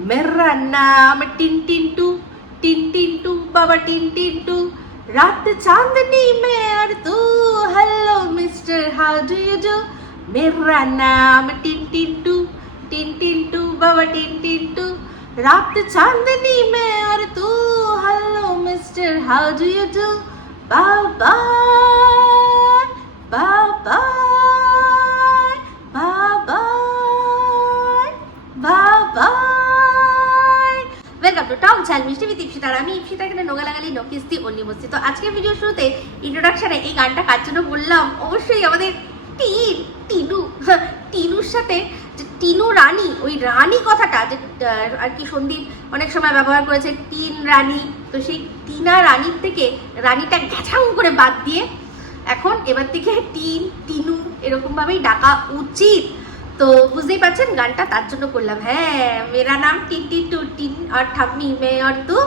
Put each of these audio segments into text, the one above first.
মেররা নাম টিন টিন্টু টিন টিন্টু বাবা টিন টিন্টু রাত চাঁদনি মে আর তু hello mister how do you do মেররা নাম টিন টিন্টু টিন টিন্টু বাবা টিন টিন্টু রাত চাঁদনি মে আর তু hello mister how do you do বাবা বাবা টক ঝাল, মিষ্টি বিদ ইপসিতার আমি ইপসিতা এখানে নোগালাগালি নকিস্তি, অন্য বস্তি তো আজকের ভিডিও শুরুতে ইন্ট্রোডাকশনে এই গানটা কার জন্য বললাম? অবশ্যই আমাদের টিন, টিনু, টিনুর সাথে যে টিনু রানী, ওই রানী কথাটা যে আর কি সন্দীপ অনেক সময় ব্যবহার করেছে, টিন রানী, তো সেই টিনা রানীর থেকে রানীটা ঘ্যাছাং করে বাদ দিয়ে এখন এবার থেকে টিন, টিনু এরকমভাবেই ডাকা উচিত। তো বুঝতেই পারছেন, গানটা তার জন্য করলাম। হ্যাঁ মেরা নাম টিন টু টিন আর ঠাম্মি মে আর তু।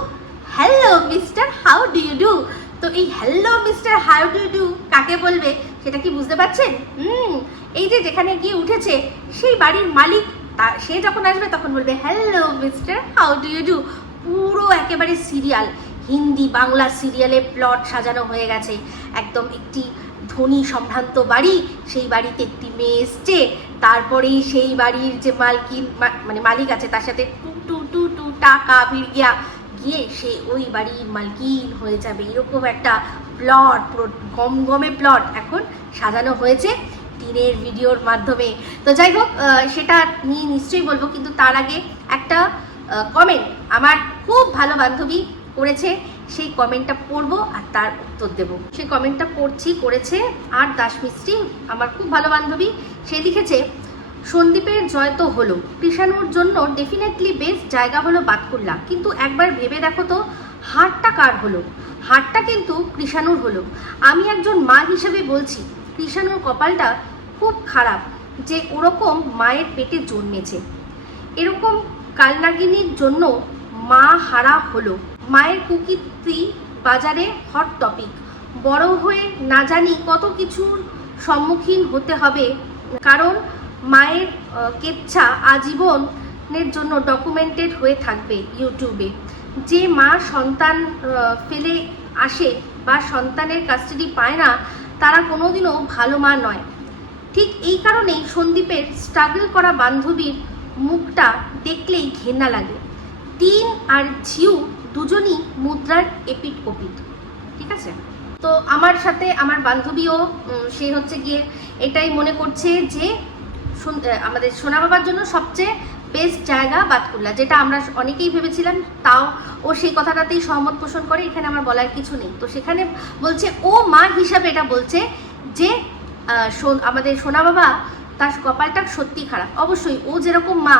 Hello mister how do you do তো এই hello mister how do do কাকে বলবে? সেটা কি বুঝতে পারছেন? হুম, এই যে যেখানে গিয়ে উঠেছে, সেই বাড়ির মালিক, তা- সে যখন আসবে তখন বলবে hello mister how do you do পুরো একেবারে সিরিয়াল হিন্দি, বাংলা সিরিয়ালে প্লট সাজানো হয়ে গেছে। একদম একটি ধনী সম্ভ্রান্ত বাড়ি, সেই বাড়িতে একটি মেয়ে এসছে। তারপরেই সেই বাড়ির যে মালকিন মানে মালিক আছে, তার সাথে টু টু টু টু টাকা ভিড় গিয়া সে ওই বাড়ির মালকিন হয়ে যাবে। এরকম একটা প্লট গম গমে প্লট এখন সাজানো হয়েছে টিনের ভিডিওর মাধ্যমে। তো যাই হোক সেটা নিয়ে নিশ্চয়ই বলব, কিন্তু তার আগে একটা কমেন্ট আমার খুব ভালো বান্ধবী করেছে। সেই কমেন্টটা পড়ব আর তার উত্তর দেবো। সেই কমেন্টটা পড়ছি করেছে আর দাস মিস্ত্রি আমার খুব ভালো বান্ধবী। সে লিখেছে, সন্দীপের জয় তো হলো, কৃষাণুর জন্য ডেফিনেটলি বেস্ট জায়গা হলো বাতকুল্লা। কিন্তু একবার ভেবে দেখো তো হারটা কার হলো? হারটা কিন্তু কৃষাণুর হলো। আমি একজন মা হিসেবে বলছি, কৃষাণুর কপালটা খুব খারাপ যে ওরকম মায়ের পেটে জন্মেছে। এরকম কালনাগিনীর জন্য মা হারা হলো। মায়ের কুকীর্তি বাজারে হট টপিক বড় হয়ে না জানি কত কিছুর সম্মুখীন হতে হবে, কারণ মায়ের কেচ্ছা আজীবনের জন্য ডকুমেন্টেড হয়ে থাকবে ইউটিউবে যে মা সন্তান ফেলে আসে বা সন্তানের কাস্টাডি পায় না, তারা কোনোদিনও ভালো মা নয়। ঠিক এই কারণেই সন্দীপের স্ট্রাগল করা বান্ধবীর মুখটা দেখলেই ঘেন্না লাগে। টিন আর ঝিউ দুজনই মুদ্রার এপিট ওপিট ঠিক আছে? তো আমার সাথে আমার বান্ধবীও সে হচ্ছে গিয়ে এটাই মনে করছে যে আমাদের সোনা বাবার জন্য সবচেয়ে বেস্ট জায়গা বাতকুল্লা, যেটা আমরা অনেকেই ভেবেছিলাম, তাও ও সেই কথাটাতেই সহমত পোষণ করে, এখানে আমার বলার কিছু নেই। তো সেখানে বলছে, ও মা হিসাবে এটা বলছে যে আমাদের সোনা বাবা তার কপালটা সত্যি খারাপ। অবশ্যই ও যেরকম মা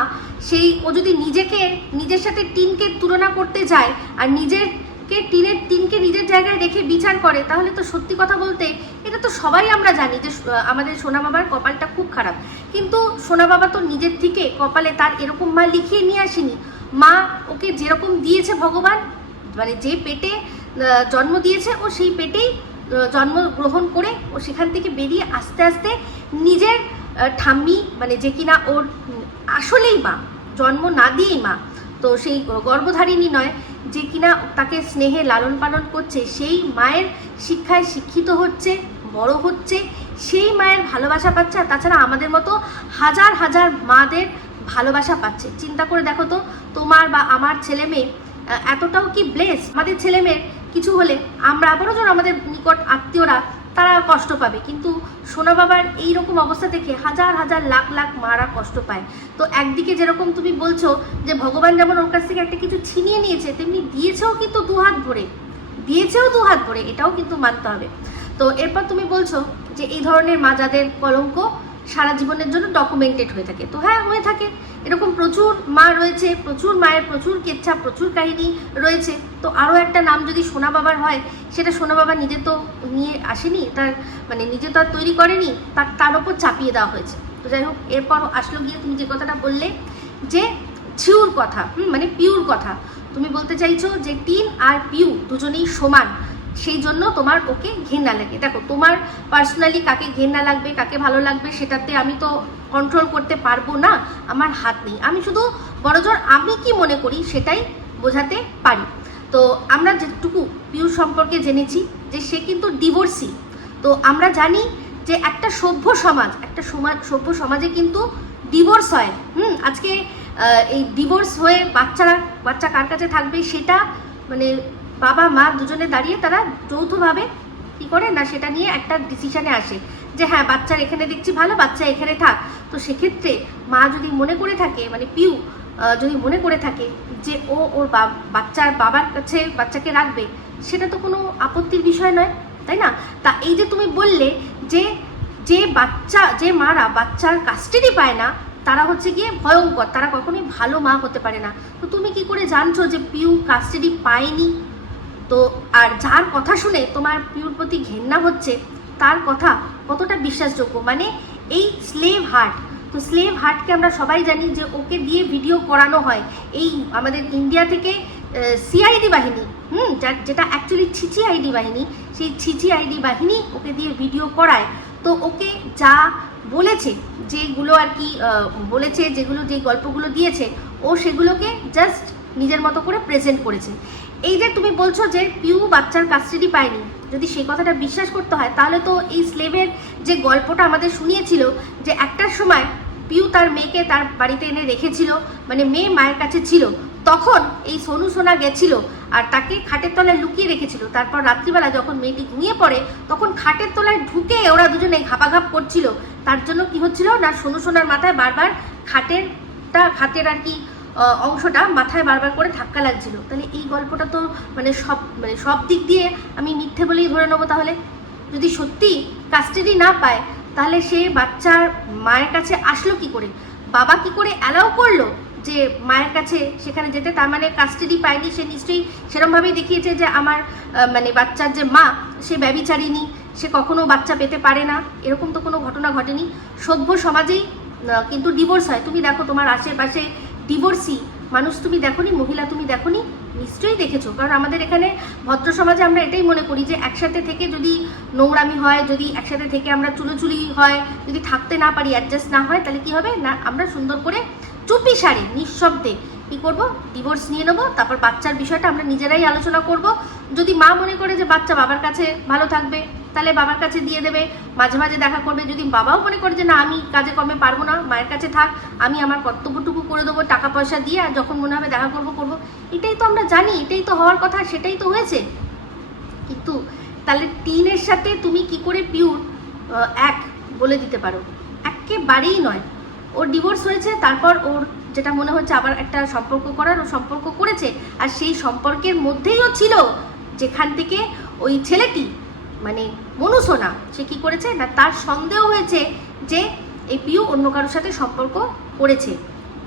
সেই ও যদি নিজেকে নিজের সাথে টিনকে তুলনা করতে যায় আর নিজেরকে টিনের টিনকে নিজের জায়গায় রেখে বিচার করে তাহলে তো সত্যি কথা বলতে এটা তো সবাই আমরা জানি যে আমাদের সোনা বাবার কপালটা খুব খারাপ। কিন্তু সোনা বাবা তো নিজের থেকে কপালে তার এরকম মা লিখিয়ে নিয়ে আসেনি। মা ওকে যেরকম দিয়েছে ভগবান মানে যে পেটে জন্ম দিয়েছে ও সেই পেটেই আহ, জন্মগ্রহণ করে ও সেখান থেকে বেরিয়ে আস্তে আস্তে নিজের ঠাম্মি মানে যে কিনা ওর আসলেই মা, জন্ম না দিয়েই মা। তো সেই গর্ভধারিণী নয়, যে কিনা তাকে স্নেহে লালন পালন করছে, সেই মায়ের শিক্ষায় শিক্ষিত হচ্ছে, বড় হচ্ছে, সেই মায়ের ভালোবাসা পাচ্ছে, আর তাছাড়া আমাদের মতো হাজার হাজার মাদের ভালোবাসা পাচ্ছে। চিন্তা করে দেখো তো, তোমার বা আমার ছেলে মেয়ে এতটাও কি ব্লেস আমাদের ছেলে মেয়ের কিছু হলে আমরা বড়জন আমাদের নিকট আত্মীয়রা তারা কষ্ট পাবে। কিন্তু সোনা বাবার এই রকম অবস্থা দেখে হাজার হাজার লাখ লাখ মারা কষ্ট পায়। তো একদিকে যেরকম তুমি বলছো যে ভগবান যেমন ওর কাছ থেকে একটা কিছু ছিনিয়ে নিয়েছে, তেমনি দিয়েছেও কিন্তু দু হাত ভরে। দিয়েছেও দু হাত ভরে, এটাও কিন্তু মানতে হবে। তো এরপর তুমি বলছো যে এই ধরনের মা যাদের কলঙ্ক সারা জীবনের জন্য ডকুমেন্টেড হয়ে থাকে। তো হ্যাঁ হয়ে থাকে। এরকম প্রচুর মা রয়েছে, প্রচুর মায়ের প্রচুর কেচ্ছা, প্রচুর কাহিনী রয়েছে। তো আরও একটা নাম যদি সোনা বাবার হয়, সেটা সোনা বাবা নিজে তো নিয়ে আসেনি, তার মানে নিজে তো আর তৈরি করেনি, তার তার ওপর চাপিয়ে দেওয়া হয়েছে। তো যাই হোক এরপর আসলো গিয়ে তুমি যে কথাটা বললে, যে ছিউর কথা মানে পিউর কথা। তুমি বলতে চাইছো যে টিন আর পিউ দুজনেই সমান। সেই জন্য তোমার ওকে ঘেন্না লাগে। দেখো, তোমার পার্সোনালি কাকে ঘেন্না লাগবে, কাকে ভালো লাগবে, সেটাতে আমি তো কন্ট্রোল করতে পারব না, আমার হাত নেই। আমি শুধু, বড়জোর, আমি কি মনে করি সেটাই বোঝাতে পারি। তো আমরা যেটুকু পিউষ সম্পর্কে জেনেছি যে সে কিন্তু ডিভোর্সি তো আমরা জানি যে একটা সভ্য সমাজ, একটা সমাজ সভ্য সমাজে কিন্তু ডিভোর্স হয়। হুম, আজকে এই ডিভোর্স হয়ে বাচ্চারা, বাচ্চা কার কাছে থাকবে সেটা মানে বাবা মা দুজনে দাঁড়িয়ে তারা যৌথভাবে কি করে না সেটা নিয়ে একটা ডিসিশনে আসে যে হ্যাঁ বাচ্চার এখানে দেখছি ভালো, বাচ্চা এখানে থাক। তো সেক্ষেত্রে মা যদি মনে করে থাকে মানে পিউ যদি মনে করে থাকে যে ও ওর বাচ্চার বাবার কাছে বাচ্চাকে রাখবে, সেটা তো কোনো আপত্তির বিষয় নয়, তাই না? তা এই যে তুমি বললে যে যে বাচ্চা, যে মারা বাচ্চার কাস্টাডি পায় না, তারা হচ্ছে গিয়ে ভয়ঙ্কর। তারা কখনোই ভালো মা হতে পারে না। তো তুমি কি করে জানছো যে পিউ কাস্টাডি পায়নি? তো আর যার কথা শুনে তোমার পিউর প্রতি ঘেন্না হচ্ছে, তার কথা কতটা বিশ্বাসযোগ্য? মানে এই স্লেভ হার্ট তো স্লেভ হার্টকে আমরা সবাই জানি যে ওকে দিয়ে ভিডিও করানো হয়। এই আমাদের ইন্ডিয়া থেকে সিআইডি বাহিনী, হুম যা- যেটা অ্যাকচুয়ালি ছিচি আইডি বাহিনী, সেই ছিচি আইডি বাহিনী ওকে দিয়ে ভিডিও করায়। তো ওকে যা বলেছে, যেগুলো আর কি বলেছে, যেগুলো যে গল্পগুলো দিয়েছে, ও সেগুলোকে জাস্ট নিজের মতো করে প্রেজেন্ট করেছে। এই যে তুমি বলছো যে পিউ বাচ্চার কাস্টাডি পায়নি, যদি সেই কথাটা বিশ্বাস করতে হয়, তাহলে তো এই স্লেভের যে গল্পটা আমাদের শুনিয়েছিল, যে একটার সময় পিউ তার মেয়েকে তার বাড়িতে এনে রেখেছিল মানে মেয়ে মায়ের কাছে ছিল, তখন এই সোনু সোনা গেছিল আর তাকে খাটের তলায় লুকিয়ে রেখেছিল। তারপর রাত্রিবেলা যখন মেয়েটি ঘুমিয়ে পড়ে, তখন খাটের তলায় ঢুকে ওরা দুজনে ঘাপাঘাপ করছিল। তার জন্য কি হচ্ছিল না, সোনু সোনার মাথায় বারবার খাটেরটা, খাটের আর কি অংশটা মাথায় বারবার করে ধাক্কা লাগছিল। তাহলে এই গল্পটা তো মানে সব মানে সব দিক দিয়ে আমি মিথ্যে বলেই ধরে নেব তাহলে? যদি সত্যি কাস্টাডি না পায়, তাহলে সে বাচ্চার মায়ের কাছে আসলো কি করে? বাবা কি করে অ্যালাউ করল যে মায়ের কাছে সেখানে যেতে? তার মানে কাস্টাডি পায়নি, সে নিশ্চয়ই সেরমভাবেই দেখিয়েছে যে আমার মানে বাচ্চার যে মা, সে ব্যবিচারিনী সে কখনো বাচ্চা পেতে পারে না। এরকম তো কোনো ঘটনা ঘটেনি। সভ্য সমাজেই কিন্তু ডিভোর্স হয়। তুমি দেখো তোমার আশেপাশে ডিভোর্সি। মানুষ তুমি দেখোনি, মহিলা তুমি দেখোনি, নিশ্চয়ই দেখেছ। কারণ আমাদের এখানে ভদ্র সমাজে আমরা এটাই মনে করি যে একসাথে থেকে যদি নোংরামি হয়, যদি একসাথে থেকে আমরা চুলোচুলি হয়, যদি থাকতে না পারি অ্যাডজাস্ট না হয়, তাহলে কি হবে? না, আমরা সুন্দর করে চুপি সারে, নিঃশব্দে। কি করব? ডিভোর্স নিয়ে নেব, তারপর বাচ্চার বিষয়টা আমরা নিজেরাই আলোচনা করব। যদি মা মনে করে যে, বাচ্চা বাবার কাছে ভালো থাকবে, তাহলে বাবার কাছে দিয়ে দেবে। মাঝে মাঝে দেখা করবে, যদি বাবাও মনে করে যে, না, আমি কাজে কমে পারব না, মায়ের কাছে থাক, আমি আমার কর্তব্যটুকু করে দেবো, টাকা পয়সা দিয়ে আর যখন মনে হবে দেখা করব করব। এটাই তো আমরা জানি, এটাই তো হওয়ার কথা, সেটাই তো হয়েছে। কিন্তু তাহলে টিনের সাথে তুমি কি করে পিওর এক বলে দিতে পারো? একেবারেই নয়। ওর ডিভোর্স হয়েছে, তারপর ওর যেটা মনে হচ্ছে আবার একটা সম্পর্ক করার, ও সম্পর্ক করেছে। আর সেই সম্পর্কের মধ্যেই ও ছিল, যেখান থেকে ওই ছেলেটি মানে মনুসোনা, সে কি করেছে? না, তার সন্দেহ হয়েছে যে এই পিউ অন্য কারোর সাথে সম্পর্ক করেছে।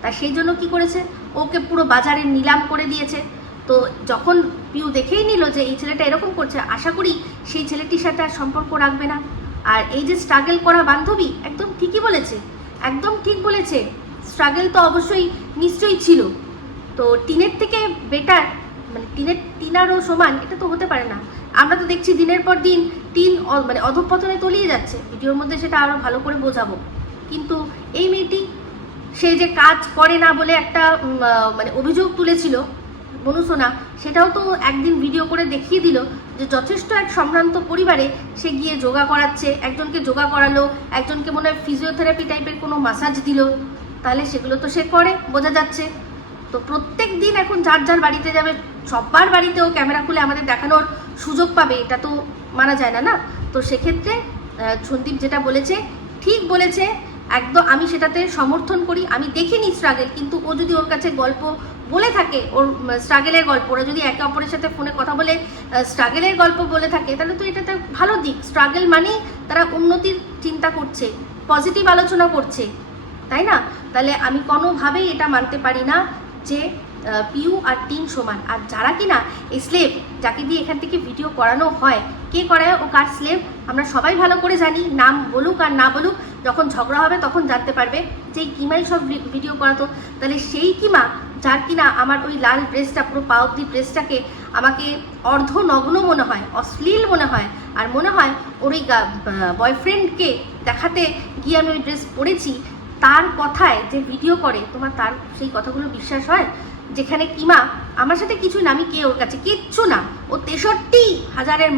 তা সেই জন্য কি করেছে? ওকে পুরো বাজারে নিলাম করে দিয়েছে। তো যখন পিউ দেখেই নিল যে এই ছেলেটা এরকম করছে, আশা করি সেই ছেলেটির সাথে আর সম্পর্ক রাখবে না। আর এই যে স্ট্রাগল করা বান্ধবী, একদম ঠিকই বলেছে। একদম ঠিক বলেছে। স্ট্রাগল তো অবশ্যই নিশ্চয়ই ছিল। তো টিনের থেকে বেটার মানে টিনের, টিনারও সমান, এটা তো হতে পারে না। আমরা তো দেখছি দিনের পর দিন টিন মানে অধঃপতনে তলিয়ে যাচ্ছে। ভিডিওর মধ্যে সেটা আরও ভালো করে বোঝাবো। কিন্তু এই মেয়েটি সে যে কাজ করে না বলে একটা মানে অভিযোগ তুলেছিল মনুসোনা, সেটাও তো একদিন ভিডিও করে দেখিয়ে দিল যে যথেষ্ট এক সম্ভ্রান্ত পরিবারে সে গিয়ে যোগা করাচ্ছে, একজনকে যোগা করালো, একজনকে মনে হয় ফিজিওথেরাপি টাইপের কোনো মাসাজ দিল। তাহলে সেগুলো তো সে করে, বোঝা যাচ্ছে। তো প্রত্যেক দিন এখন যার যার বাড়িতে যাবে সবার বাড়িতেও ক্যামেরা খুলে আমাদের দেখানোর সুযোগ পাবে, এটা তো মানা যায় না না? তো সেক্ষেত্রে সন্দীপ যেটা বলেছে, ঠিক বলেছে। একদম আমি সেটাতে সমর্থন করি। আমি দেখিনি স্ট্রাগেল কিন্তু ও যদি ওর কাছে গল্প বলে থাকে, ওর স্ট্রাগেলের গল্প, ওরা যদি একে অপরের সাথে ফোনে কথা বলে স্ট্রাগেলের গল্প বলে থাকে, তাহলে তো এটাতে ভালো দিক। স্ট্রাগেল মানেই তারা উন্নতির চিন্তা করছে পজিটিভ আলোচনা করছে, তাই না? তাহলে আমি কোনোভাবেই এটা মানতে পারি না যে পিউ আর টিন সমান। আর যারা কিনা এই স্লেভ যাকে দিয়ে এখান থেকে ভিডিও করানো হয়, কে করায় ও কার স্লেভ আমরা সবাই ভালো করে জানি, নাম বলুক আর না বলুক যখন ঝগড়া হবে তখন জানতে পারবে যে কিমাই সব ভিডিও করাতো। তাহলে সেই কিমা, যার কিনা আমার ওই লাল ড্রেসটা পুরো পা অব্দি ড্রেসটাকে আমাকে অর্ধ নগ্ন মনে হয়, অশ্লীল মনে হয়, আর মনে হয় ওর ওই বয়ফ্রেন্ডকে দেখাতে গিয়ে আমি ওই ড্রেস পরেছি, তার কথায় যে ভিডিও করে, তোমার তার সেই কথাগুলো বিশ্বাস হয়? যেখানে কিমা, আমার সাথে কিছু না, আমি কে ওর কাছে? কিচ্ছু না। ও তেষট্টি হাজারের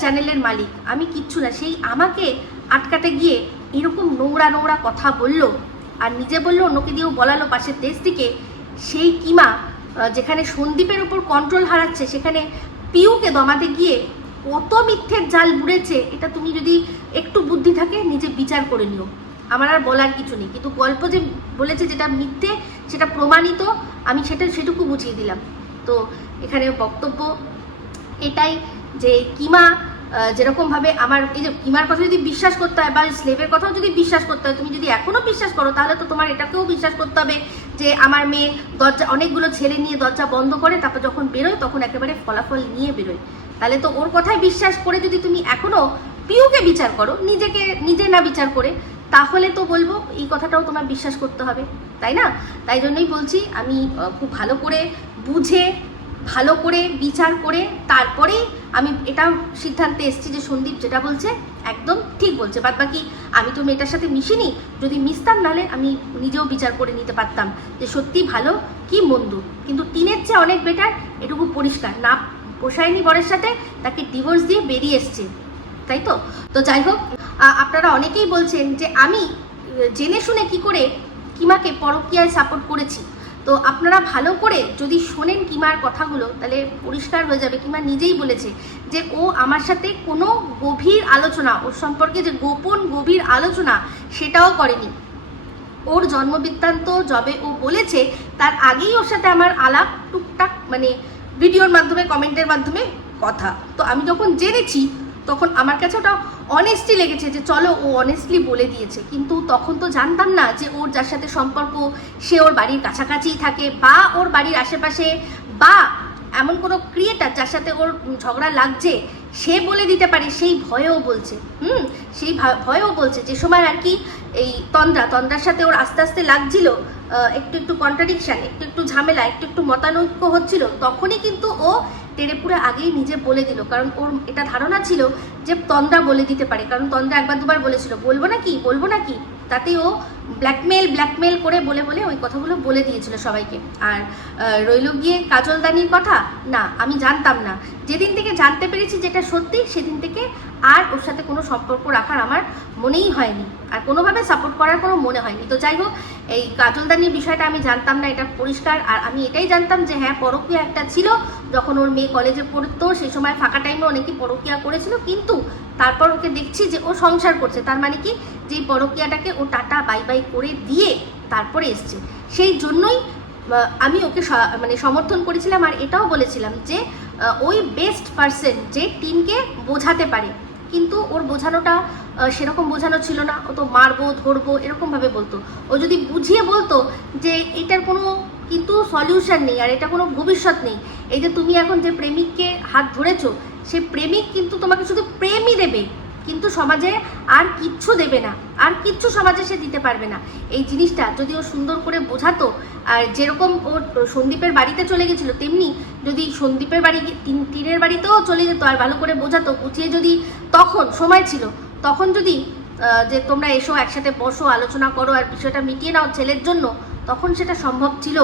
চ্যানেলের মালিক। আমি কিচ্ছু না। সেই আমাকে আটকাতে গিয়ে এরকম নোংরা নোংরা কথা বলল আর নিজে বলল অন্যকে দিয়েও বলালো পাশের দেশ থেকে সেই কিমা যেখানে সন্দীপের উপর কন্ট্রোল হারাচ্ছে, সেখানে পিউকে দমাতে গিয়ে কত মিথ্যের জাল বুড়েছে, এটা তুমি যদি একটু বুদ্ধি থাকে, নিজে বিচার করে নিও। আমার আর বলার কিছু নেই। কিন্তু গল্প যে বলেছে যেটা মিথ্যে, সেটা প্রমাণিত, আমি সেটা সেটুকু বুঝিয়ে দিলাম। তো এখানে বক্তব্য এটাই যে কিমা যেরকমভাবে আমার, এই যে ইমার কথা যদি বিশ্বাস করতে হয় বা স্লেভের কথাও যদি বিশ্বাস করতে হয়, তুমি যদি এখনও বিশ্বাস করো, তাহলে তো তোমার এটাকেও বিশ্বাস করতে হবে যে আমার মেয়ে দরজা, অনেকগুলো ছেলে নিয়ে দরজা বন্ধ করে, তারপর যখন বেরোয় তখন একেবারে ফলাফল নিয়ে বেরোয়। তাহলে তো ওর কথায় বিশ্বাস করে যদি তুমি এখনও পিউকে বিচার করো, নিজেকে, নিজে না বিচার করে, তাহলে তো বলব এই কথাটাও তোমার বিশ্বাস করতে হবে, তাই না? তাই জন্যই বলছি আমি খুব ভালো করে বুঝে ভালো করে বিচার করে তারপরেই আমি এটা সিদ্ধান্তে এসেছি যে সন্দীপ যেটা বলছে একদম ঠিক বলছে। বাদ বাকি আমি তো মেয়েটার সাথে মিশিনি, যদি মিশতাম নাহলে আমি নিজেও বিচার করে নিতে পারতাম যে সত্যি ভালো কি মন্দ। কিন্তু তিনের চেয়ে অনেক বেটার এটুকু পরিষ্কার। না পোষায়নি বরের সাথে, তাকে ডিভোর্স দিয়ে বেরিয়ে এসছে। তাই তো? তো যাই হোক আপনারা অনেকেই বলছেন যে আমি জেনে শুনে কি করে কিমাকে পরকীয়ায় সাপোর্ট করেছি। তো আপনারা ভালো করে যদি শোনেন কিমার কথাগুলো, তাহলে পরিষ্কার হয়ে যাবে। কিমা নিজেই বলেছে যে, ও আমার সাথে কোনো গভীর আলোচনা, ওর সম্পর্কে যে গোপন গভীর আলোচনা, সেটাও করেনি। ওর জন্মবৃত্তান্ত যবে ও বলেছে, তার আগেই ওর সাথে আমার আলাপ, টুকটাক মানে ভিডিওর মাধ্যমে, কমেন্টের মাধ্যমে কথা। তো আমি যখন জেনেছি তখন আমার কাছে ওটা অনেস্টলি লেগেছে যে চলো ও অনেস্টলি বলে দিয়েছে। কিন্তু তখন তো জানতাম না যে ওর যার সাথে সম্পর্ক, সে ওর বাড়ির কাছাকাছিই থাকে বা ওর বাড়ির আশেপাশে বা এমন কোনো ক্রিয়েটার যার সাথে ওর ঝগড়া লাগছে, সে বলে দিতে পারে, সেই ভয়েও বলছে। হুম, সেই ভয়েও বলছে। যে সময় আর কি এই তন্দ্রা, তন্দ্রার সাথে ওর আস্তে আস্তে লাগছিল একটু একটু কন্ট্রাডিকশন একটু একটু ঝামেলা, একটু একটু মতানৈক্য হচ্ছিল, তখনই কিন্তু ও তেড়েপুরে আগেই নিজে বলে দিল। কারণ ওর এটা ধারণা ছিল যে তন্দ্রা বলে দিতে পারে। কারণ তন্দ্রা একবার দুবার বলেছিল, বলব না কি বলব না কি তাতে ও ব্ল্যাকমেল ব্ল্যাকমেল করে বলে বলে ওই কথাগুলো বলে দিয়েছিল সবাইকে। আর রইল গিয়ে কাজলদানির কথা? না, আমি জানতাম না। যেদিন থেকে জানতে পেরেছি যেটা সত্যি, সেদিন থেকে আর ওর সাথে কোনো সম্পর্ক রাখার আমার মনেই হয়নি। আর কোনোভাবে সাপোর্ট করার কোনো মনে হয়নি। তো যাই হোক, এই কাজলদানির বিষয়টা আমি জানতাম না, এটা পরিষ্কার। আর আমি এটাই জানতাম যে হ্যাঁ পরকীয়া একটা ছিল। যখন ওর মেয়ে কলেজে পড়তো সেই সময় ফাঁকা টাইমে অনেকেই পরকীয়া করেছিল। কিন্তু তারপর ওকে দেখছি যে ও সংসার করছে। তার মানে কি? যে পরকীয়াটাকে ও টাটা বাই বাই করে দিয়ে তারপরে এসছে। সেই জন্যই আমি ওকে মানে সমর্থন করেছিলাম আর এটাও বলেছিলাম যে ওই বেস্ট পার্সন যে টিমকে বোঝাতে পারে। কিন্তু ওর বোঝানোটা সেরকম বোঝানো ছিল না। ও তো মারবো, ধরবো, এরকমভাবে বলতো। ও যদি বুঝিয়ে বলতো যে এটার কোনো কিন্তু সলিউশন নেই আর এটা কোনো ভবিষ্যৎ নেই, এই যে তুমি এখন যে প্রেমিককে হাত ধরেছো, সে প্রেমিক কিন্তু তোমাকে শুধু প্রেমই দেবে। কিন্তু সমাজে আর কিচ্ছু দেবে না, আর কিচ্ছু সমাজে সে দিতে পারবে না। এই জিনিসটা যদি ও সুন্দর করে বোঝাতো, আর যেরকম ও সন্দীপের বাড়িতে চলে গেছিল, তেমনি যদি সন্দীপের বাড়ি তিন, তীরের বাড়িতেও চলে যেত আর ভালো করে বোঝাতো বুঝিয়ে যদি তখন, সময় ছিল, তখন যদি যে তোমরা এসো, একসাথে বসো, আলোচনা করো, আর বিষয়টা মিটিয়ে নাও ছেলের জন্য, তখন সেটা সম্ভব ছিল।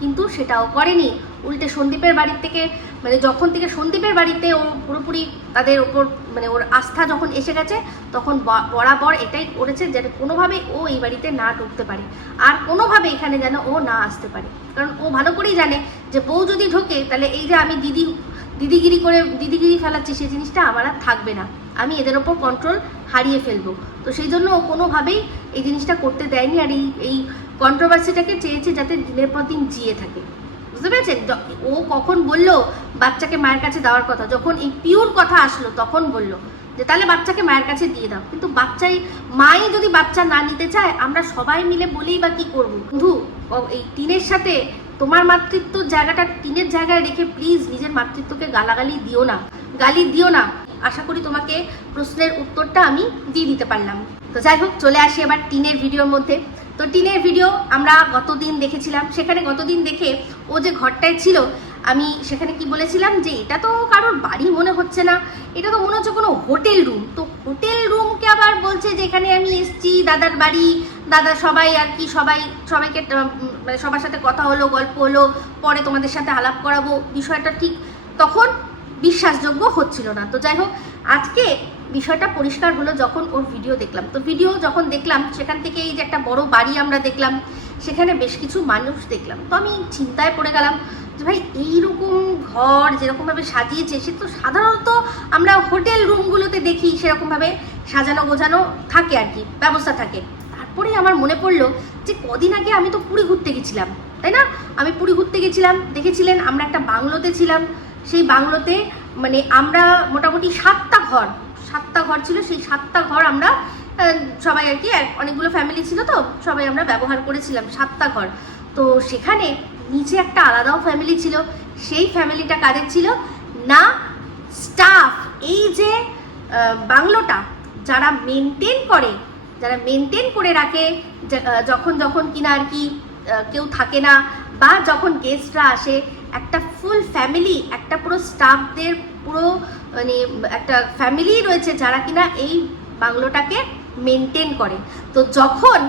কিন্তু সেটাও করেনি। উল্টে সন্দীপের বাড়ির থেকে মানে যখন থেকে সন্দীপের বাড়িতে ও পুরোপুরি তাদের ওপর মানে ওর আস্থা যখন এসে গেছে, তখন বরাবর এটাই করেছে যাতে কোনোভাবে ও এই বাড়িতে না ঢুকতে পারে। আর কোনোভাবে এখানে যেন ও না আসতে পারে। কারণ ও ভালো করেই জানে যে বউ যদি ঢোকে, তাহলে এই যে আমি দিদি, দিদিগিরি করে দিদিগিরি ফেলাচ্ছি সেই জিনিসটা আমার আর থাকবে না। আমি এদের ওপর কন্ট্রোল হারিয়ে ফেলব। তো সেই জন্য ও কোনোভাবেই এই জিনিসটা করতে দেয়নি। আর এই এই কন্ট্রোভার্সিটাকে চেয়েছে যাতে দিনের পর দিন জিয়ে থাকে। বুঝতে পেরেছেন? ও কখন বলল, বাচ্চাকে মায়ের কাছে দেওয়ার কথা, যখন এই পিওর কথা আসলো, তখন বলল যে, তাহলে বাচ্চাকে মায়ের কাছে দিয়ে দাও। কিন্তু বাচ্চাই, মাই যদি বাচ্চা না নিতে চায়, আমরা সবাই মিলে বলেই বা কি করব? বন্ধু এই টিনের সাথে তোমার মাতৃত্ব জায়গাটা টিনের জায়গায় রেখে প্লিজ নিজের মাতৃত্বকে গালাগালি দিও না। গালি দিও না। আশা করি তোমাকে প্রশ্নের উত্তরটা আমি দিয়ে দিতে পারলাম। তো যাই হোক, চলে আসি এবার টিনের ভিডিওর মধ্যে। তো টিনের ভিডিও আমরা গতদিন দেখেছিলাম। সেখানে গতদিন দেখে ও যে ঘরটায় ছিল, আমি সেখানে কি বলেছিলাম যে, এটা তো কারোর বাড়ি মনে হচ্ছে না। এটা তো মনে হচ্ছে কোনো হোটেল রুম। তো হোটেল রুমকে আবার বলছে যে, এখানে আমি এসছি, দাদার বাড়ি। দাদা সবাই আর কি, সবাই, সবাইকে মানে সবার সাথে কথা হলো, গল্প হলো, পরে তোমাদের সাথে আলাপ করাবো বিষয়টা ঠিক। তখন বিশ্বাসযোগ্য হচ্ছিল না। তো যাই হোক, আজকে বিষয়টা পরিষ্কার হলো যখন ওর ভিডিও দেখলাম। তো ভিডিও যখন দেখলাম, সেখান থেকে এই যে একটা বড় বাড়ি আমরা দেখলাম, সেখানে বেশ কিছু মানুষ দেখলাম। তো আমি চিন্তায় পড়ে গেলাম যে ভাই, এইরকম ঘর যেরকমভাবে সাজিয়েছে, সে তো সাধারণত আমরা হোটেল রুমগুলোতে দেখি সেরকমভাবে সাজানো গোছানো থাকে আর কি, ব্যবস্থা থাকে। তারপরে আমার মনে পড়ল যে কদিন আগে আমি তো পুরী ঘুরতে গেছিলাম, তাই না? আমি পুরী ঘুরতে গেছিলাম, দেখেছিলেন আমরা একটা বাংলোতে ছিলাম সেই বাংলোতে মানে আমরা মোটামুটি সাতটা ঘর সাতটা ঘর ছিল, সেই সাতটা ঘর আমরা সবাই আর কি অনেকগুলো ফ্যামিলি ছিল তো, সবাই আমরা ব্যবহার করেছিলাম, সাতটা ঘর। তো সেখানে নিচে একটা আলাদাও ফ্যামিলি ছিল, সেই ফ্যামিলিটা কাদের ছিল? না স্টাফ এই যে বাংলোটা, যারা মেনটেন করে, যারা মেনটেন করে রাখে যখন যখন কিনা আর কি কেউ থাকে না, বা যখন গেস্টরা আসে, একটা ফুল ফ্যামিলি একটা পুরো স্টাফদের পুরো মানে একটা ফ্যামিলি রয়েছে যারা কিনা এই বাংলোটাকে মেনটেন করে। তো যখন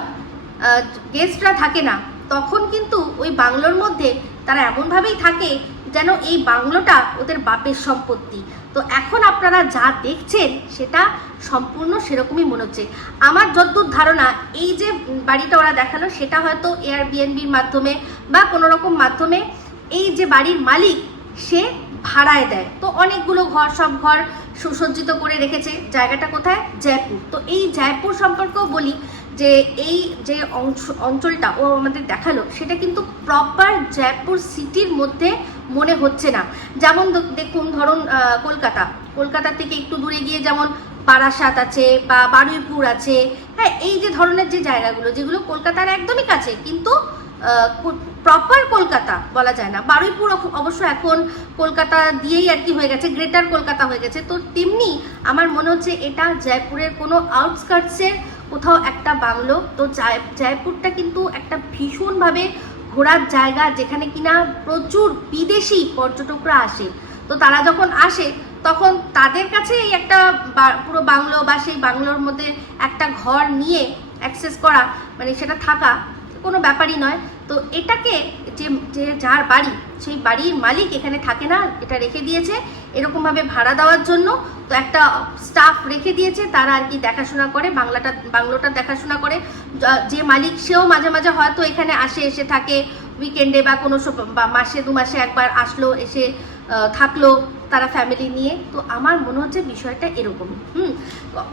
গেস্টরা থাকে না, তখন কিন্তু ওই বাংলোর মধ্যে তারা এমনভাবেই থাকে যেন এই বাংলোটা ওদের বাপের সম্পত্তি। তো এখন আপনারা যা দেখছেন, সেটা সম্পূর্ণ সেরকমই মনে হচ্ছে। আমার যতদূর ধারণা, এই যে বাড়িটা ওরা দেখাল, সেটা হয়তো এয়ার বিএনবির মাধ্যমে বা কোনো রকম মাধ্যমে এই যে বাড়ির মালিক, সে ভাড়ায় দেয়। তো অনেকগুলো ঘর, সব ঘর সুসজ্জিত করে রেখেছে। জায়গাটা কোথায়? জয়পুর। তো এই জয়পুর সম্পর্কেও বলি যে, এই যে অঞ্চলটা ও আমাদের দেখাল, সেটা কিন্তু প্রপার জয়পুর সিটির মধ্যে মনে হচ্ছে না। যেমন দেখুন, ধরুন কলকাতা। কলকাতা থেকে একটু দূরে গিয়ে যেমন বারাসাত আছে বা বারুইপুর আছে হ্যাঁ এই যে ধরনের যে জায়গাগুলো, যেগুলো কলকাতার একদমই কাছে, কিন্তু প্রপার কলকাতা বলা যায় না। বারুইপুর অবশ্য এখন কলকাতা দিয়েই আর কি হয়ে গেছে, গ্রেটার কলকাতা হয়ে গেছে। তো তেমনি আমার মনে হচ্ছে এটা জয়পুরের কোনো আউটস্কার্টসের কোথাও একটা বাংলো। তো জয় জয়পুরটা কিন্তু একটা ভীষণভাবে ঘোরার জায়গা যেখানে কিনা প্রচুর বিদেশি পর্যটকরা আসে। তো তারা যখন আসে, তখন তাদের কাছে এই একটা পুরো বাংলো বা সেই বাংলোর মধ্যে একটা ঘর নিয়ে অ্যাক্সেস করা মানে সেটা থাকা কোনো ব্যাপারই নয়। তো এটাকে যে যে যার বাড়ি, সেই বাড়ির মালিক এখানে থাকে না, এটা রেখে দিয়েছে, এরকমভাবে ভাড়া দেওয়ার জন্য। তো একটা স্টাফ রেখে দিয়েছে, তারা আর কি দেখাশোনা করে, বাংলাটা বাংলোটা দেখাশোনা করে। যে মালিক সেও মাঝে মাঝে হয়তো এখানে আসে, এসে থাকে। উইকেন্ডে বা কোনো বা মাসে, দু মাসে একবার আসলো, এসে থাকল তারা ফ্যামিলি নিয়ে। তো আমার মনে হচ্ছে বিষয়টা এরকমই। হুম,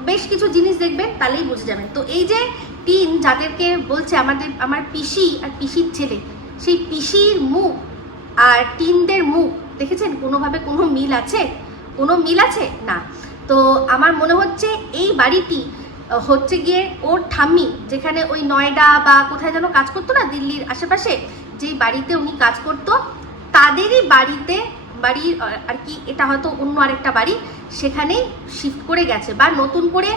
বেশ কিছু জিনিস দেখবেন, তাহলেই বুঝে যাবেন। তো এই যে টিন যাদেরকে বলছে আমাদের, আমার পিসি আর পিসির ছেলে, সেই পিসির মুখ আর টিনদের মুখ, দেখেছেন? কোনোভাবে কোনো মিল আছে? কোনো মিল আছে? না। তো আমার মনে হচ্ছে এই বাড়িটি হচ্ছে গিয়ে ওর ঠাম্মি, যেখানে ওই নয়ডা বা কোথায় যেন কাজ করতো না, দিল্লির আশেপাশে যেই বাড়িতে উনি কাজ করতো, তাদেরই বাড়িতে আহ, আর কি এটা হয়তো অন্য আরেকটা বাড়ি সেখানেই শিফট করে গেছে বা নতুন করে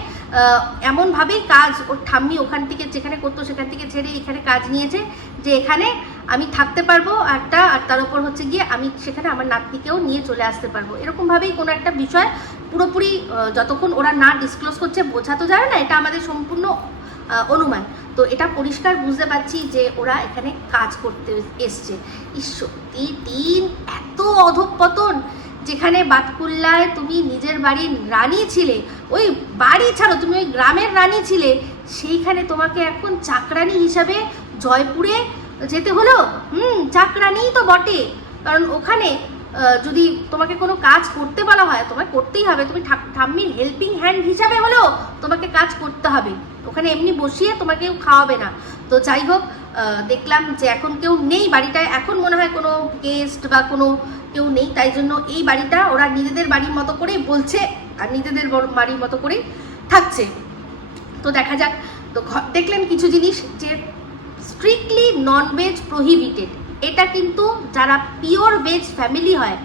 এমনভাবেই কাজ ওর ঠাম্মি ওখান থেকে যেখানে করতো সেখান থেকে ছেড়ে এখানে কাজ নিয়েছে যে এখানে আমি থাকতে পারব একটা আর তার উপর হচ্ছে গিয়ে আমি সেখানে আমার নাতনিকেও নিয়ে চলে আসতে পারব। এরকমভাবেই কোনো একটা বিষয় পুরোপুরি যতক্ষণ ওরা না ডিসক্লোজ করছে বোঝা তো যাবে না এটা আমাদের সম্পূর্ণ অনুমান। তো এটা পরিষ্কার বুঝতে পারছি যে ওরা এখানে কাজ করতে এসছে। সত্যি তিন এত অধঃপতন, যেখানে বাতকুল্লায় তুমি নিজের বাড়ির রানী ছিলে, ওই বাড়ি ছাড়ো, তুমি ওই গ্রামের রানী ছিলে, সেইখানে তোমাকে এখন চাকরানি হিসাবে জয়পুরে যেতে হলো? হুম চাকরানিই তো বটে। কারণ ওখানে যদি তোমাকে কোনো কাজ করতে বলা হয়, তোমায় করতেই হবে। তুমি ঠাম্মির হেল্পিং হ্যান্ড হিসাবে হলেও তোমাকে কাজ করতে হবে। ওখানে এমনি বসিয়ে তোমাকে কেউ খাওয়াবে না। তো যাই হোক দেখলাম যে এখন কেউ নেই বাড়িটায়। এখন মনে হয় কোনো গেস্ট বা কোনো কেউ নেই, তাই জন্য এই বাড়িটা ওরা নিজেদের বাড়ির মতো করেই বলছে আর নিজেদের বাড়ির মতো করেই থাকছে। তো দেখা যাক, তো দেখলেন কিছু জিনিস যে স্ট্রিক্টলি নন ভেজ প্রহিবিটেড এটা কিন্তু যারা পিওর ভেজ ফ্যামিলি হয়,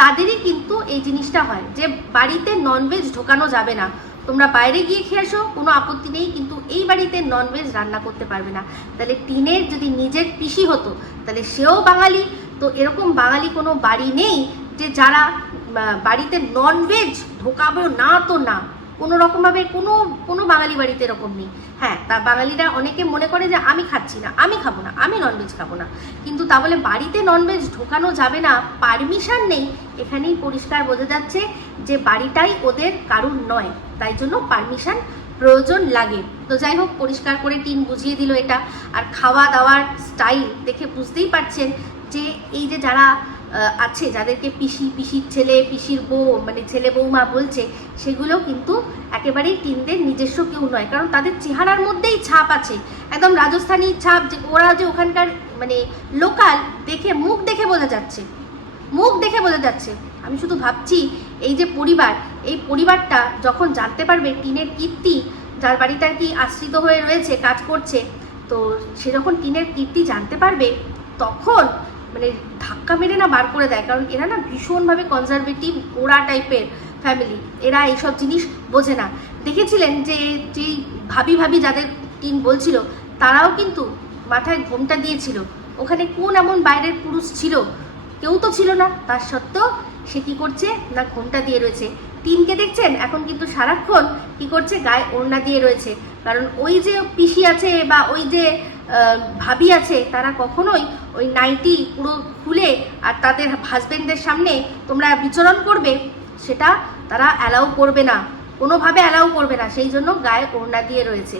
তাদেরই কিন্তু এই জিনিসটা হয় যে বাড়িতে ননভেজ ঢোকানো যাবে না। তোমরা বাইরে গিয়ে খেয়ে আসো কোনো আপত্তি নেই, কিন্তু এই বাড়িতে ননভেজ রান্না করতে পারবে না। তাহলে টিনের যদি নিজের পিসি হতো, তাহলে সেও বাঙালি। তো এরকম বাঙালি কোনো বাড়ি নেই যে যারা বাড়িতে ননভেজ ঢোকাবো না তো না। কোনো রকমভাবে কোনো কোনো বাঙালি বাড়িতে এরকম নেই। হ্যাঁ তা বাঙালিরা অনেকে মনে করে যে আমি খাচ্ছি না, আমি খাব না, আমি ননভেজ খাব না। কিন্তু তা বলে বাড়িতে ননভেজ ঢোকানো যাবে না পারমিশন নেই। এখানেই পরিষ্কার বোঝা যাচ্ছে যে বাড়িটাই ওদের কারুর নয়, তাই জন্য পারমিশন প্রয়োজন লাগে। তো যাই হোক, পরিষ্কার করে টিন বুঝিয়ে দিল এটা। আর খাওয়া দাওয়ার স্টাইল দেখে বুঝতেই পারছেন যে এই যে যারা আছে, যাদেরকে পিসি, পিসির ছেলে, পিসির বউ মানে ছেলে বৌমা বলছে, সেগুলো কিন্তু একেবারেই টিনদের নিজস্ব কেউ নয়, কারণ তাদের চেহারার মধ্যেই ছাপ আছে। একদম রাজস্থানী ছাপ, যে ওরা যে ওখানকার মানে লোকাল, দেখে, মুখ দেখে বোঝা যাচ্ছে। মুখ দেখে বোঝা যাচ্ছে। আমি শুধু ভাবছি, এই যে পরিবার, এই পরিবারটা যখন জানতে পারবে টিনের কীর্তি, যার বাড়িতে আর কি আশ্রিত হয়ে রয়েছে, কাজ করছে, তো সে যখন টিনের কীর্তি জানতে পারবে, তখন মানে ধাক্কা মেরে না বার করে দেয়, কারণ এরা না ভীষণভাবে কনজারভেটিভ ওরা টাইপের ফ্যামিলি এরা এইসব জিনিস বোঝে না। দেখেছিলেন যে, যেই ভাবি ভাবি যাদের টিন বলছিল, তারাও কিন্তু মাথায় ঘোমটা দিয়েছিল। ওখানে কোন এমন বাইরের পুরুষ ছিল? কেউ তো ছিল না। তার সত্ত্বেও সে কি করছে? না ঘোমটা দিয়ে রয়েছে। তিনকে দেখছেন? এখন কিন্তু সারাক্ষণ কি করছে? গায়ে ওড়না দিয়ে রয়েছে। কারণ ওই যে পিসি আছে বা ওই যে ভাবি আছে তারা কখনোই ওই নাইটি পুরো খুলে আর তাদের হাজবেন্ডদের সামনে তোমরা বিচরণ করবে, সেটা তারা অ্যালাউ করবে না। কোনোভাবে অ্যালাউ করবে না, সেই জন্য গায়ে ওড়না দিয়ে রয়েছে।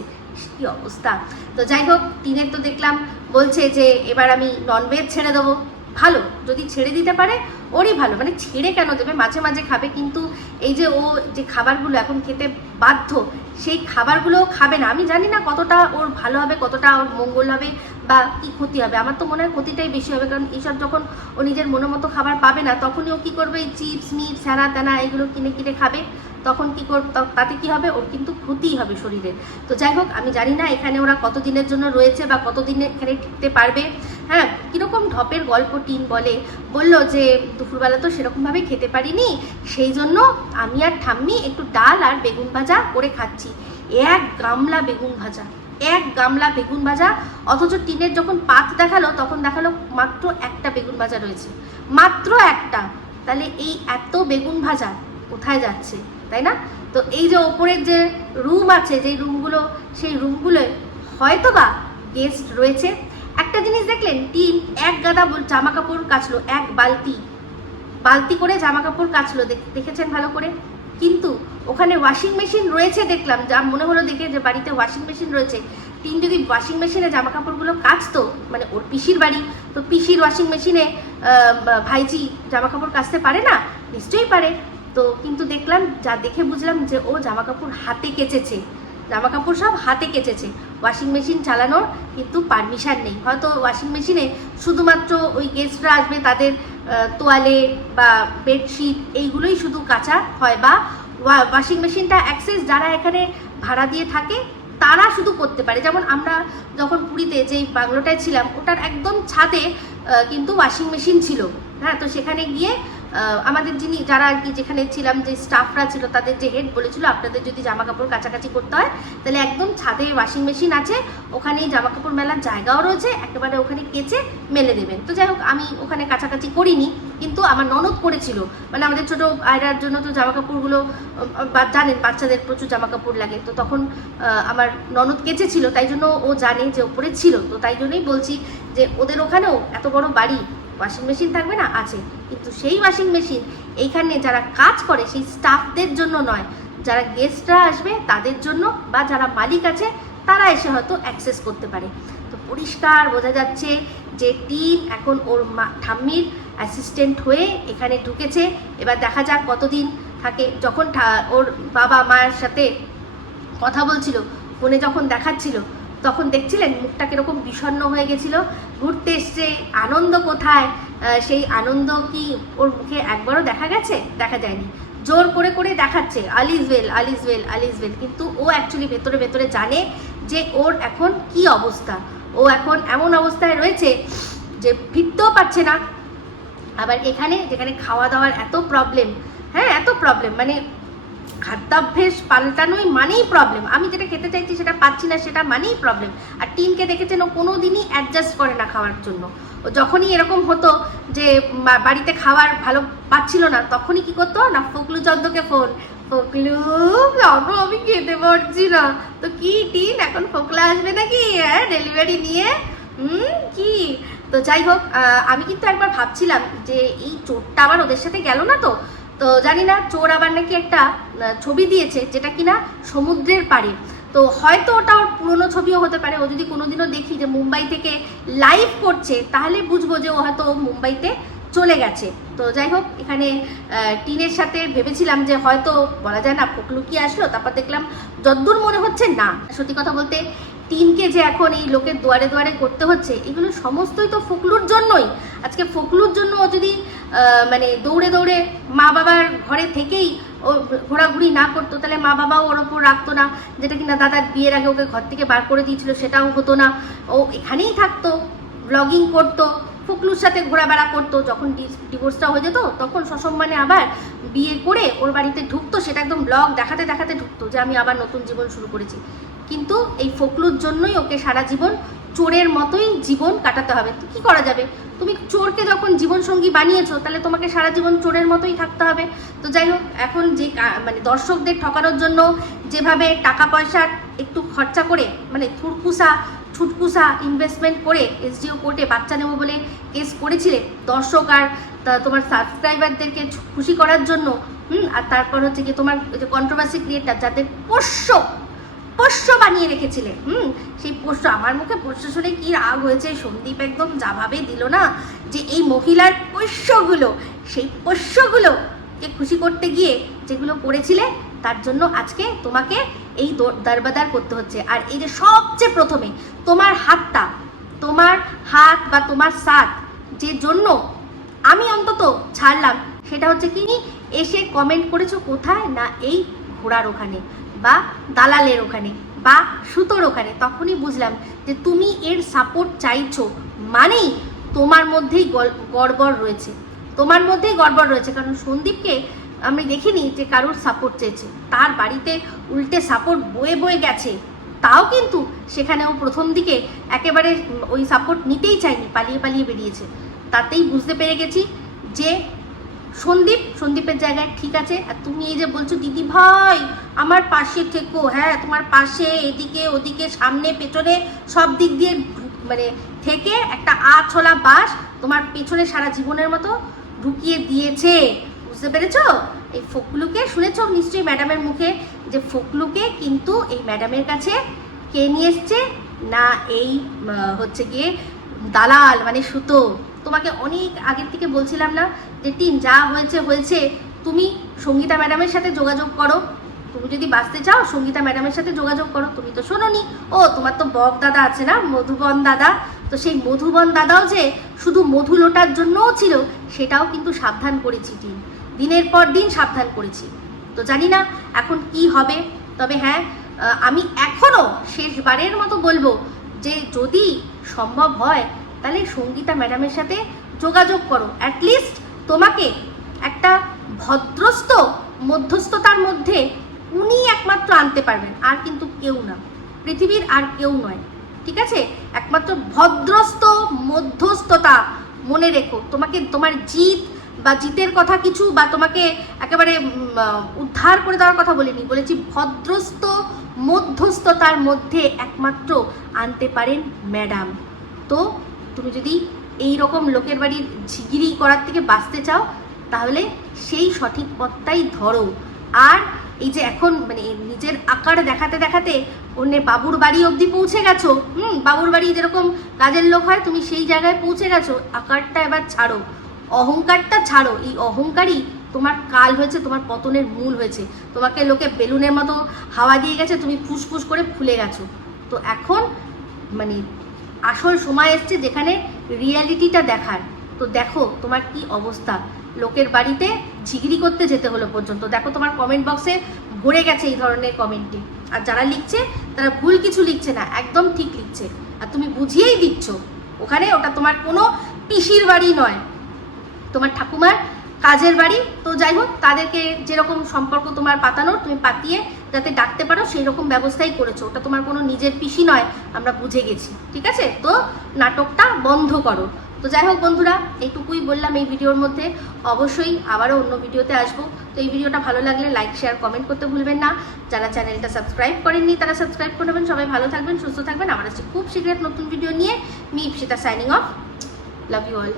কী অবস্থা। তো যাই হোক, তিনের তো দেখলাম, বলছে যে এবার আমি ননভেজ ছেড়ে দেবো। ভালো, যদি ছেড়ে দিতে পারে, ওরই ভালো। মানে ছেড়ে কেন দেবে? মাঝে মাঝে খাবে, কিন্তু এই যে ও যে খাবারগুলো এখন খেতে বাধ্য, সেই খাবারগুলো খাবে না। আমি জানি না কতটা ওর ভালো হবে, কতটা ওর মঙ্গল হবে। বা কি ক্ষতি হবে? আমার তো মনে হয় ক্ষতিটাই বেশি হবে। কারণ এইসব যখন ও নিজের মনের মতো খাবার পাবে না, তখনই ও কী করবে? চিপস, মিপস স্যানা ত্যানা এগুলো কিনে কিনে খাবে। তখন কি কর তাতে কি হবে? ওর কিন্তু ক্ষতিই হবে শরীরে। তো যাই হোক, আমি জানি না এখানে ওরা কতদিনের জন্য রয়েছে বা কতদিন এখানে টিকতে পারবে। হ্যাঁ কীরকম ঢপের গল্প টিন বলে, বলল যে দুপুরবেলা তো সেরকমভাবে খেতে পারিনি, সেই জন্য আমি আর ঠাম্মি একটু ডাল আর বেগুন ভাজা করে খাচ্ছি। এক গামলা বেগুন ভাজা। এক গামলা বেগুন ভাজা, অথচ টিনের যখন পাত দেখাল, তখন দেখাল মাত্র একটা বেগুন ভাজা রয়েছে। মাত্র একটা! তাহলে এই এত বেগুন ভাজা কোথায় যাচ্ছে, তাই না? তো এই যে ওপরের যে রুম আছে যে রুমগুলো, সেই রুমগুলোয় হয়তো বা গেস্ট রয়েছে। একটা জিনিস দেখলেন, টিন, এক গাদা জামা কাপড় কাচলো, এক বালতি। বালতি করে জামা কাপড় কাচলো, দেখ- দেখেছেন ভালো করে? কিন্তু ওখানে ওয়াশিং মেশিন রয়েছে দেখলাম, যা মনে হলো দেখে যে বাড়িতে ওয়াশিং মেশিন রয়েছে। তিন যদি ওয়াশিং মেশিনে জামা কাপড়গুলো কাচতো মানে ওর পিসির বাড়ি, তো পিসির ওয়াশিং মেশিনে ভাইজি জামা কাপড় কাচতে পারে না? নিশ্চয়ই পারে। তো কিন্তু দেখলাম, যা দেখে বুঝলাম যে ও জামা কাপড় হাতে কেচেছে। জামা কাপড় সব হাতে কেচেছে। ওয়াশিং মেশিন চালানোর কিন্তু পারমিশন নেই। হয়তো ওয়াশিং মেশিনে শুধুমাত্র ওই গেস্টরা আসবে তাদের তোয়ালে বা বেডশিট এইগুলোই শুধু কাঁচা হয় বা ওয়াশিং মেশিনটা অ্যাক্সেস যারা এখানে ভাড়া দিয়ে থাকে, তারা শুধু করতে পারে। যেমন আমরা যখন পুরীতে যে বাংলোটায় ছিলাম, ওটার একদম ছাদে কিন্তু ওয়াশিং মেশিন ছিল। হ্যাঁ তো সেখানে গিয়ে আমাদের যিনি, যারা আর কি যেখানে ছিলাম, যে স্টাফরা ছিল, তাদের যে হেড বলেছিল, আপনাদের যদি জামা কাপড় কাছাকাছি করতে হয়, তাহলে একদম ছাদে ওয়াশিং মেশিন আছে, ওখানেই জামা কাপড় মেলার জায়গাও রয়েছে, একেবারে ওখানে কেচে মেলে দেবেন। তো যাই হোক, আমি ওখানে কাছাকাছি করিনি, কিন্তু আমার ননদ করেছিল। মানে আমাদের ছোট আয়রার জন্য তো জামা কাপড়গুলো জানেন, বাচ্চাদের প্রচুর জামা কাপড় লাগে। তো তখন আমার ননদ কেচেছিল, তাই জন্য ও জানে যে ওপরে ছিল। তো তাই জন্যই বলছি যে, ওদের ওখানেও এত বড় বাড়ি ওয়াশিং মেশিন থাকবে না? আছে। কিন্তু সেই ওয়াশিং মেশিন এইখানে যারা কাজ করে সেই স্টাফদের জন্য নয়। যারা গেস্টরা আসবে তাদের জন্য বা যারা মালিক আছে তারা এসে হয়তো অ্যাক্সেস করতে পারে। তো পরিষ্কার বোঝা যাচ্ছে যে টিন এখন ওর ঠাম্মির অ্যাসিস্ট্যান্ট হয়ে এখানে ঢুকেছে। এবার দেখা যাক কতদিন থাকে। যখন ওর বাবা মায়ের সাথে কথা বলছিল, ফোনে যখন দেখাচ্ছিল তখন দেখছিলেন মুখটা কীরকম বিষণ্ণ হয়ে গেছিল। ঘুরতে এসছে আনন্দ কোথায়? সেই আনন্দ কি ওর মুখে একবারও দেখা গেছে? দেখা যায়নি। জোর করে করে দেখাচ্ছে all is well all is well all is well কিন্তু ও অ্যাকচুয়ালি ভেতরে ভেতরে জানে যে ওর এখন কি অবস্থা। ও এখন এমন অবস্থায় রয়েছে যে ফিরতেও পারছে না। আবার এখানে যেখানে খাওয়া দাওয়ার এত প্রবলেম হ্যাঁ এত প্রবলেম মানে খাদ্যাভ্যেস পাল্টানোই মানেই প্রবলেম আমি যেটা খেতে চাইছি সেটা পাচ্ছি না, সেটা মানেই প্রবলেম আর টিনকে দেখেছেন, ও কোনো দিনই অ্যাডজাস্ট করে না খাওয়ার জন্য। ও যখনই এরকম হতো যে বাড়িতে খাবার ভালো পাচ্ছিল না, তখনই কি করতো? না, ফকলু চন্দ্রকে ফোন। ফকলু, জানো, আমি খেতে পারছি না। তো কি টিন এখন ফোকলা আসবে নাকি? হ্যাঁ ডেলিভারি নিয়ে? হুম, কি? তো যাই হোক আমি কিন্তু একবার ভাবছিলাম যে, এই চোরটা আবার ওদের সাথে গেল না তো? তো জানি না, চোর আবার নাকি একটা ছবি দিয়েছে যেটা কিনা সমুদ্রের পাড়ে। তো হয়তো ওটা ওর পুরনো ছবিও হতে পারে। ও যদি কোনোদিনও দেখি যে মুম্বাই থেকে লাইভ করছে, তাহলে বুঝব যে ও হয়তো মুম্বাইতে চলে গেছে। তো যাই হোক, এখানে টিনের সাথে ভেবেছিলাম যে হয়তো, বলা যায় না ফকলুকি আসলো, তারপর দেখলাম যদ্দূর মনে হচ্ছে না। সত্যি কথা বলতে টিনকে যে এখন এই লোকের দুয়ারে দুয়ারে করতে হচ্ছে, এগুলো সমস্তই তো ফকলুর জন্যই। আজকে ফকলুর জন্য ও যদি মানে দৌড়ে দৌড়ে মা বাবার ঘরে থেকেই ও ঘোরাঘুরি না করতো, তাহলে মা বাবাও ওর ওপর রাখতো না, যেটা কিনা দাদার বিয়ের আগে ওকে ঘর থেকে বার করে দিয়েছিল, সেটাও হতো না। ও এখানেই থাকতো ব্লগিং করতো, ফুকলুর সাথে ঘোরাবেড়া করতো, যখন ডিভোর্সটা হয়ে যেত, তখন সসম্মানে আবার বিয়ে করে ওর বাড়িতে ঢুকতো, সেটা একদম ব্লগ দেখাতে দেখাতে ঢুকতো, যে আমি আবার নতুন জীবন শুরু করেছি। কিন্তু এই ফকলুর জন্যই ওকে সারা জীবন চোরের মতোই জীবন কাটাতে হবে। তো কী করা যাবে? তুমি চোরকে যখন জীবনসঙ্গী বানিয়েছো, তাহলে তোমাকে সারা জীবন চোরের মতোই থাকতে হবে। তো যাই হোক, এখন যে মানে দর্শকদের ঠকানোর জন্য যেভাবে টাকা পয়সা একটু খরচা করে মানে থুরকুসা, ছুটকুসা ইনভেস্টমেন্ট করে এসডিও কোর্টে বাচ্চা নেব বলে কেস করেছিলে, দর্শক আর তোমার সাবস্ক্রাইবারদেরকে খুশি করার জন্য, হুম, আর তারপর হচ্ছে কি তোমার যে কন্ট্রোভার্সি ক্রিয়েটার যাদের পোষ্য পোষ্য বানিয়ে রেখেছিলে। হুম, সেই পোষ্য। আমার মুখে পোষ্য শুনে কি রাগ হয়েছে সন্দীপ একদম যাভাবে দিল না যে এই মহিলার পোষ্যগুলো, সেই পোষ্যগুলো কে খুশি করতে গিয়ে যেগুলো করেছিলে, তার জন্য আজকে তোমাকে এই দর- দারবাদার করতে হচ্ছে। আর এই যে সবচেয়ে প্রথমে তোমার হাতটা, তোমার হাত বা তোমার সাথ যে জন্য আমি অন্তত ছাড়লাম, সেটা হচ্ছে কি? এসে কমেন্ট করেছ কোথায়? না এই ঘোড়ার ওখানে। বা দালালের ওখানে বা সুতোর ওখানে, তখনই বুঝলাম যে তুমি এর সাপোর্ট চাইছো মানেই তোমার মধ্যেই গড়বড় রয়েছে। তোমার মধ্যেই গড়বড় রয়েছে, কারণ সন্দীপকে আমি দেখিনি যে কারোর সাপোর্ট চেয়েছে। তার বাড়িতে উল্টে সাপোর্ট বয়ে বয়ে গেছে, তাও কিন্তু সেখানে ও প্রথম দিকে একেবারে ওই সাপোর্ট নিতেই চায়নি, পালিয়ে পালিয়ে বেরিয়েছে। তাতেই বুঝতে পেরে গেছি যে সন্দীপ, সন্দীপের জায়গায় ঠিক আছে। আর তুমি এই যে বলছো, দিদি ভাই, আমার পাশে থেকো। হ্যাঁ তোমার পাশে, এদিকে, ওদিকে, সামনে, পেছনে, সব দিক দিয়ে মানে থেকে একটা আছলা বাস তোমার পেছনে সারা জীবনের মতো ঢুকিয়ে দিয়েছে। বুঝতে পেরেছ? এই ফকলুকে শুনেছো নিশ্চয়ই ম্যাডামের মুখে যে ফকলুকে কিন্তু এই ম্যাডামের কাছে কে নিয়ে এসছে? না, এই হচ্ছে গিয়ে দালাল মানে সুতো। তোমাকে অনেক আগের থেকে বলছিলাম না যে টিন যা হয়েছে হয়েছে। তুমি সঙ্গীতা ম্যাডামের সাথে যোগাযোগ করো। তুমি যদি বাঁচতে চাও, সঙ্গীতা ম্যাডামের সাথে যোগাযোগ করো। তুমি তো শোনোনি। ও, তোমার তো বক দাদা আছে না? মধুবন দাদা। তো সেই মধুবন দাদাও যে শুধু মধু লোটার জন্যও ছিল, সেটাও কিন্তু সাবধান করেছি টিন দিনের পর দিন সাবধান করেছি। তো জানি না এখন কি হবে। তবে হ্যাঁ আমি এখনও শেষবারের মতো বলব যে, যদি সম্ভব হয় তাহলে সঙ্গীতা ম্যাডামের সাথে যোগাযোগ করো। অ্যাটলিস্ট তোমাকে একটা ভদ্রস্থ, মধ্যস্থতার মধ্যে উনি একমাত্র আনতে পারবেন, আর কিন্তু কেউ না। পৃথিবীর আর কেউ নয়, ঠিক আছে? একমাত্র ভদ্রস্থ, মধ্যস্থতা মনে রেখো। তোমাকে, তোমার জিত বা জিতের কথা কিছু বা তোমাকে একেবারে উদ্ধার করে দেওয়ার কথা বলিনি। বলেছি ভদ্রস্থ, মধ্যস্থতার মধ্যে একমাত্র আনতে পারেন ম্যাডাম। তো তুমি যদি এই রকম লোকের বাড়ির ঝিগিরি করার থেকে বাঁচতে চাও, তাহলে সেই সঠিক পথটাই ধরো। আর এই যে এখন মানে নিজের আকার দেখাতে দেখাতে অন্য বাবুর বাড়ি অবধি পৌঁছে গেছো, হুম, বাবুর বাড়ি যেরকম কাজের লোক হয়, তুমি সেই জায়গায় পৌঁছে গেছো। আকারটা এবার ছাড়ো, অহংকারটা ছাড়ো। এই অহংকারই তোমার কাল হয়েছে, তোমার পতনের মূল হয়েছে। তোমাকে লোকে বেলুনের মতো হাওয়া দিয়ে গেছে, তুমি ফুসফুস করে ফুলে গেছো। তো এখন মানে আসল সময় এসছে যেখানে রিয়ালিটিটা দেখার। তো দেখো তোমার কি অবস্থা। লোকের বাড়িতে ঝিগড়ি করতে যেতে হলো পর্যন্ত। দেখো তোমার কমেন্ট বক্সে ভরে গেছে এই ধরনের কমেন্টটি আর যারা লিখছে, তারা ভুল কিছু লিখছে না, একদম ঠিক লিখছে। আর তুমি বুঝিয়েই দিচ্ছ, ওখানে ওটা তোমার কোনো পিসির বাড়ি নয়। তোমার ঠাকুমার কাজের বাড়ি। তো যাই হোক, তাদেরকে যেরকম সম্পর্ক তোমার পাতানোর, তুমি পাতিয়ে যাতে ডাকতে পারো সেই রকম ব্যবস্থাই করেছ। ওটা তোমার কোনো নিজের পিসি নয়, আমরা বুঝে গেছি। ঠিক আছে? তো নাটকটা বন্ধ করো। তো যাই হোক বন্ধুরা, এইটুকুই বললাম এই ভিডিওর মধ্যে। অবশ্যই আবারও অন্য ভিডিওতে আসব। তো এই ভিডিওটা ভালো লাগলে লাইক শেয়ার কমেন্ট করতে ভুলবেন না। যারা চ্যানেলটা সাবস্ক্রাইব করেননি, তারা সাবস্ক্রাইব করে নেবেন। সবাই ভালো থাকবেন, সুস্থ থাকবেন। আমার কাছে খুব শীঘ্র নতুন ভিডিও নিয়ে। Me Ipsita signing off love you all